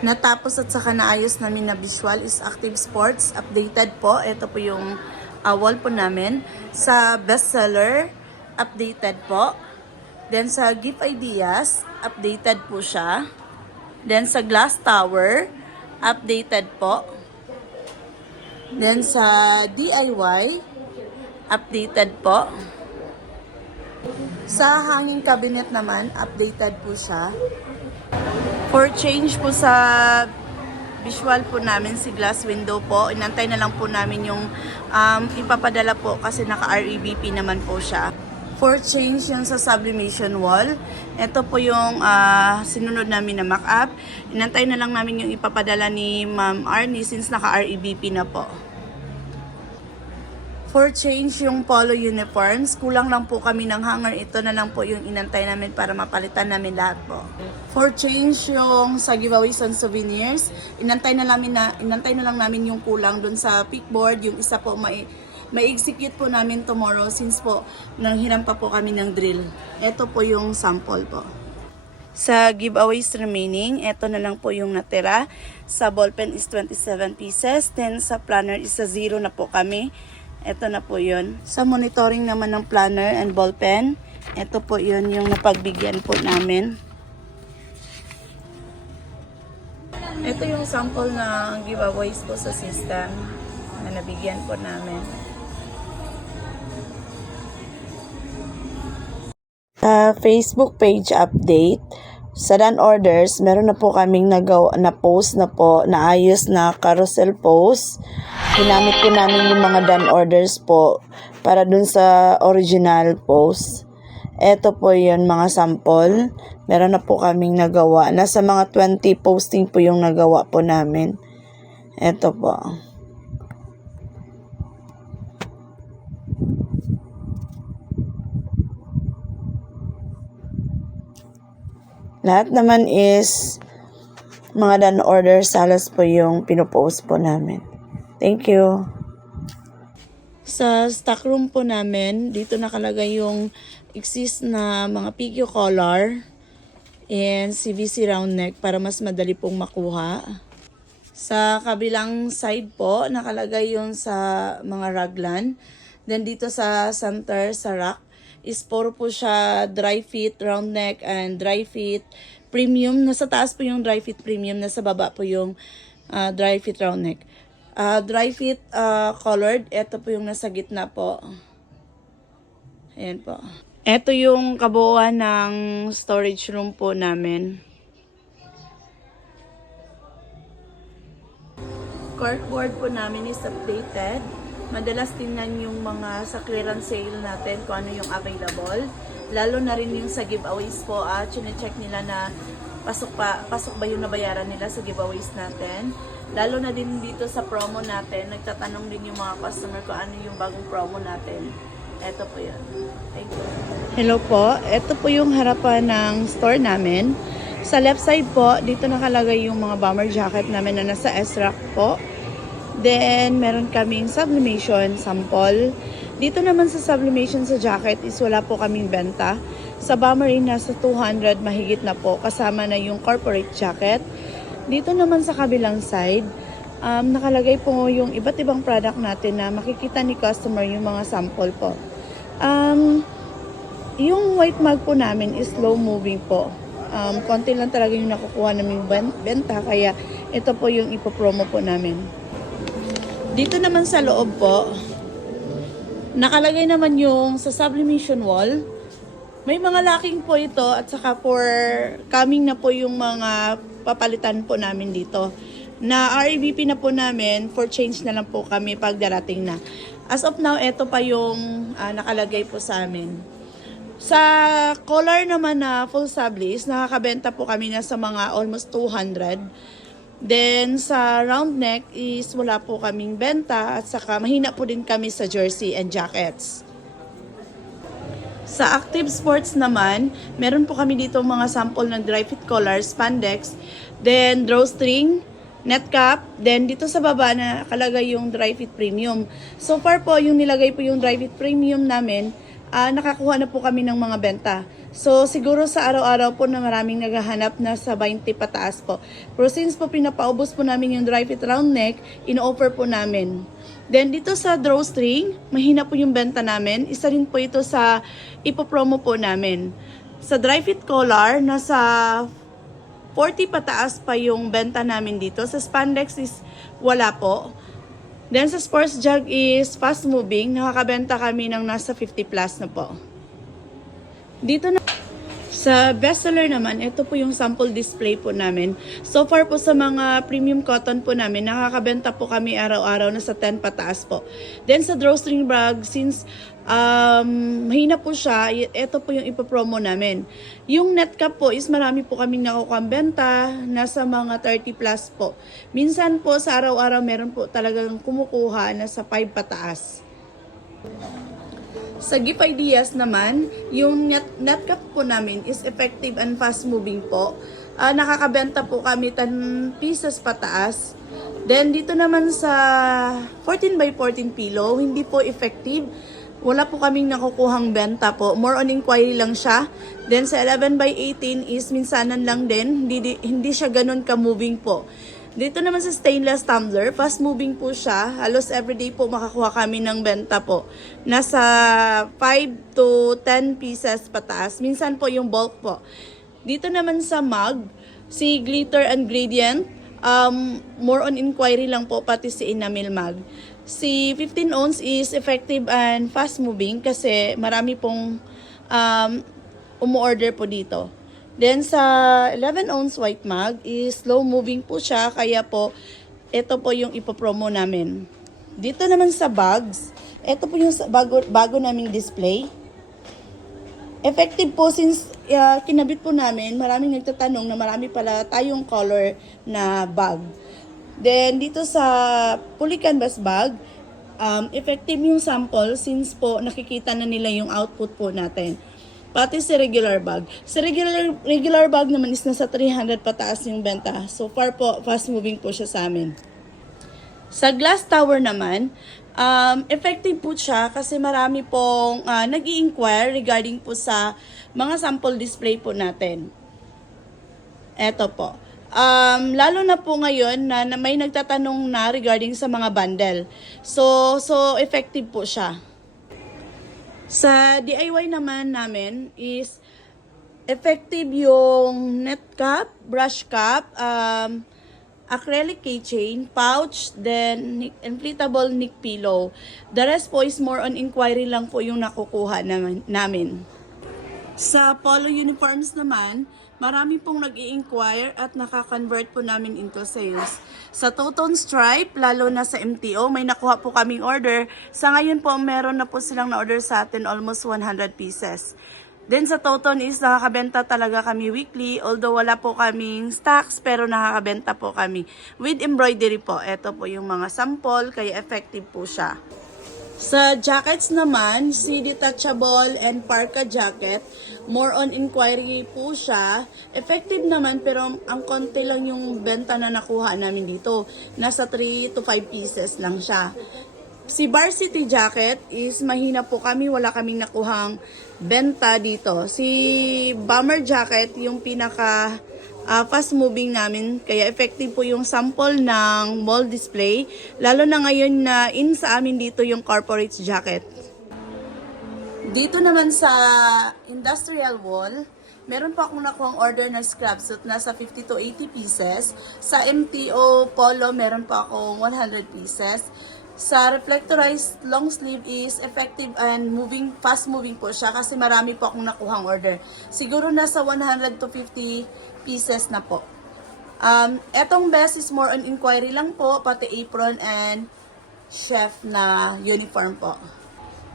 natapos at saka naayos namin na visual is Active Sports. Updated po. Ito po yung wall po namin. Sa bestseller, updated po. Then sa Gift Ideas, updated po siya. Then sa Glass Tower, updated po. Then sa DIY, updated po. Sa hanging cabinet naman, updated po siya. For change po sa visual po namin, si glass window po, inantay na lang po namin yung ipapadala po kasi naka-REBP naman po siya. For change yung sa sublimation wall, ito po yung sinunod namin na mock-up. Inantay na lang namin yung ipapadala ni Ma'am Arnie since naka-REBP na po. For change yung polo uniforms, kulang lang po kami ng hanger. Ito na lang po yung inantay namin para mapalitan namin lahat po. For change yung sa giveaways on souvenirs, inantay na lang namin yung kulang dun sa pickboard. Yung isa po may-execute po namin tomorrow since po nanghiram pa po kami ng drill. Ito po yung sample po. Sa giveaways remaining, ito na lang po yung natira. Sa ballpen is 27 pieces. Then sa planner is sa 0 na po kami. Ito na po yun. Sa monitoring naman ng planner and ballpen, ito po yun yung napagbigyan po namin. Ito yung sample na giveaways po sa system na nabigyan po namin. Facebook page update. Sa done orders, meron na po kaming na-post na po, naayos na carousel post. Ginamit po namin yung mga done orders po para dun sa original post. Ito po yun mga sample. Meron na po kaming nagawa. Nasa mga 20 posting po yung nagawa po namin. Ito po. Lahat naman is mga done order salas po yung pinopost po namin. Thank you. Sa stock room po namin, dito nakalagay yung exist na mga figure collar and CVC round neck para mas madali pong makuha. Sa kabilang side po, nakalagay yung sa mga raglan. Then dito sa center, sa rack, is puro po siya dry fit, round neck, and dry fit premium. Nasa taas po yung dry fit premium, nasa baba po yung dry fit round neck. Dry fit colored, ito po yung nasa gitna po. Ayan po. Ito yung kabuuan ng storage room po namin. Corkboard po namin is updated. Madalas tingnan yung mga sa clearance sale natin kung ano yung available. Lalo na rin yung sa giveaways po. Chine-check nila na pasok ba yung nabayaran nila sa giveaways natin. Lalo na din dito sa promo natin. Nagtatanong din yung mga customer kung ano yung bagong promo natin. Ito po yun. Thank you. Hello po. Ito po yung harapan ng store namin. Sa left side po, dito nakalagay yung mga bomber jacket namin na nasa S-Rack po. Then, meron kaming sublimation sample. Dito naman sa sublimation sa jacket is wala po kaming benta. Sa bomber nasa 200 mahigit na po. Kasama na yung corporate jacket. Dito naman sa kabilang side, nakalagay po yung iba't ibang product natin na makikita ni customer yung mga sample po. Yung white mug po namin is slow moving po. Konti lang talaga yung nakukuha namin benta. Kaya ito po yung ipopromo po namin. Dito naman sa loob po, nakalagay naman yung sa sublimation wall. May mga locking po ito at saka for coming na po yung mga papalitan po namin dito. Na REBP na po namin, for change na lang po kami pag darating na. As of now, ito pa yung nakalagay po sa amin. Sa collar naman na full sublis, nakakabenta po kami na sa mga almost 200. Then, sa round neck is wala po kaming benta at saka mahina po din kami sa jersey and jackets. Sa Active Sports naman, meron po kami dito mga sample ng dry fit collar, spandex, then drawstring, net cap, then dito sa baba na nakalagay yung dry fit premium. So far po, yung nilagay po yung dry fit premium namin, nakakuha na po kami ng mga benta. So, siguro sa araw-araw po na maraming naghahanap na sa 20 pataas po. Pero since po pinapaubos po namin yung dry fit round neck, ino-offer po namin. Then, dito sa drawstring, mahina po yung benta namin. Isa rin po ito sa ipopromo po namin. Sa dry fit collar, nasa 40 pataas pa yung benta namin dito. Sa spandex is wala po. Then, sa sports jug is fast moving. Nakakabenta kami ng nasa 50 plus na po. Dito na sa bestseller naman, ito po yung sample display po namin. So far po sa mga premium cotton po namin, nakakabenta po kami araw-araw na sa 10 pataas po. Then sa drawstring bag, since mahina po siya, ito po yung ipopromo namin. Yung net cap po is marami po kaming nakukuha benta, nasa mga 30 plus po. Minsan po sa araw-araw meron po talagang kumukuha na sa 5 pataas. Sa Gift Ideas naman, yung net cap po namin is effective and fast moving po. Nakakabenta po kami 10 pieces pataas. Then dito naman sa 14 by 14 pillow, hindi po effective. Wala po kaming nakukuhang benta po. More on inquiry lang siya. Then sa 11 by 18 is minsanan lang din. Hindi siya ganun ka-moving po. Dito naman sa stainless tumbler, fast moving po siya. Halos everyday po makakuha kami ng benta po. Nasa 5 to 10 pieces pataas. Minsan po yung bulk po. Dito naman sa mug, si Glitter and Gradient, more on inquiry lang po pati si enamel mug. Si 15 ounce is effective and fast moving kasi marami pong umu-order po dito. Then sa 11 ounce white mug is slow moving po siya, kaya po ito po yung ipopromo namin. Dito naman sa bags, ito po yung bago naming display. Effective po since kinabit po namin, maraming nagtatanong na marami pala tayong color na bag. Then dito sa fully canvas bag, effective yung sample since po nakikita na nila yung output po natin. Pati si regular bag. Sa regular bag naman is nasa 300 pataas yung benta. So far po, fast moving po siya sa amin. Sa glass tower naman, effective po siya kasi marami pong nag-i-inquire regarding po sa mga sample display po natin. Eto po. Lalo na po ngayon na may nagtatanong na regarding sa mga bundle. So effective po siya. Sa DIY naman namin is effective yung net cap, brush cap, acrylic keychain, pouch, then inflatable neck pillow. The rest po is more on inquiry lang po yung nakukuha namin. Sa polo uniforms naman, marami pong nag-i-inquire at nakakonvert po namin into sales. Sa two-tone stripe, lalo na sa MTO, may nakuha po kaming order. Sa ngayon po, meron na po silang na-order sa atin almost 100 pieces. Then sa two-tone is nakakabenta talaga kami weekly. Although wala po kaming stocks, pero nakakabenta po kami. With embroidery po, ito po yung mga sample, kaya effective po siya. Sa jackets naman, si detachable and parka jacket, more on inquiry po siya. Effective naman pero ang konti lang yung benta na nakuha namin dito. Nasa 3 to 5 pieces lang siya. Si varsity jacket is mahina po kami, wala kaming nakuhang benta dito. Si bomber jacket yung pinaka fast moving namin, kaya effective po yung sample ng mall display, lalo na ngayon na in sa amin dito yung corporate jacket. Dito naman sa industrial wall, meron pa akong nakuhang order na scrap suit, nasa 50 to 80 pieces. Sa MTO polo, meron pa akong 100 pieces. Sa reflectorized long sleeve is effective and fast moving po siya kasi marami po akong nakuhang order. Siguro nasa 100 to 50 pieces na po. Etong best is more on inquiry lang po, pati apron and chef na uniform po.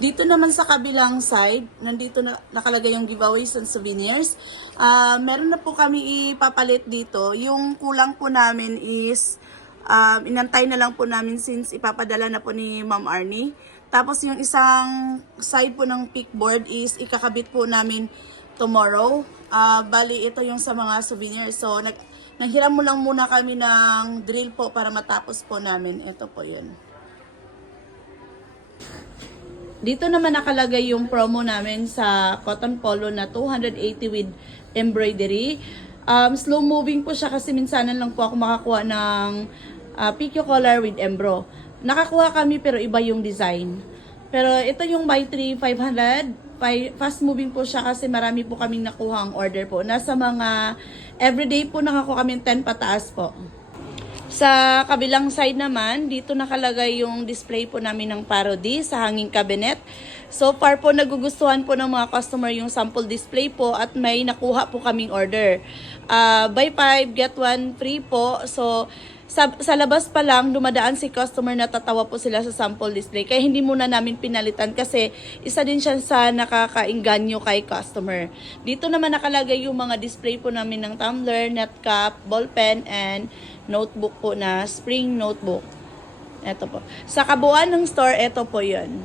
Dito naman sa kabilang side, nandito na nakalagay yung giveaways and souvenirs. Meron na po kami ipapalit dito. Yung kulang po namin is inantay na lang po namin since ipapadala na po ni Ma'am Arnie. Tapos yung isang side po ng pickboard is ikakabit po namin tomorrow. Bali ito yung sa mga souvenirs. So nanghiram mo lang muna kami ng drill po para matapos po namin. Ito po yun. Dito naman nakalagay yung promo namin sa cotton polo na 280 with embroidery. Slow moving po siya kasi minsanan lang po ako makakuha ng PQ collar with embro. Nakakuha kami pero iba yung design. Pero ito yung by 3,500. Fast moving po siya kasi marami po kaming nakuha ang order po. Nasa mga everyday po nakakuha kami 10 pataas po. Sa kabilang side naman, dito nakalagay yung display po namin ng parody sa hanging cabinet. So far po nagugustuhan po ng mga customer yung sample display po at may nakuha po kaming order. Buy 5, get 1 free po. So sa labas pa lang, dumadaan si customer, natatawa po sila sa sample display. Kaya hindi muna namin pinalitan kasi isa din siya sa nakakainganyo kay customer. Dito naman nakalagay yung mga display po namin ng tumbler, net cap, ballpen, and notebook po na spring notebook. Ito po. Sa kabuuan ng store, ito po yun.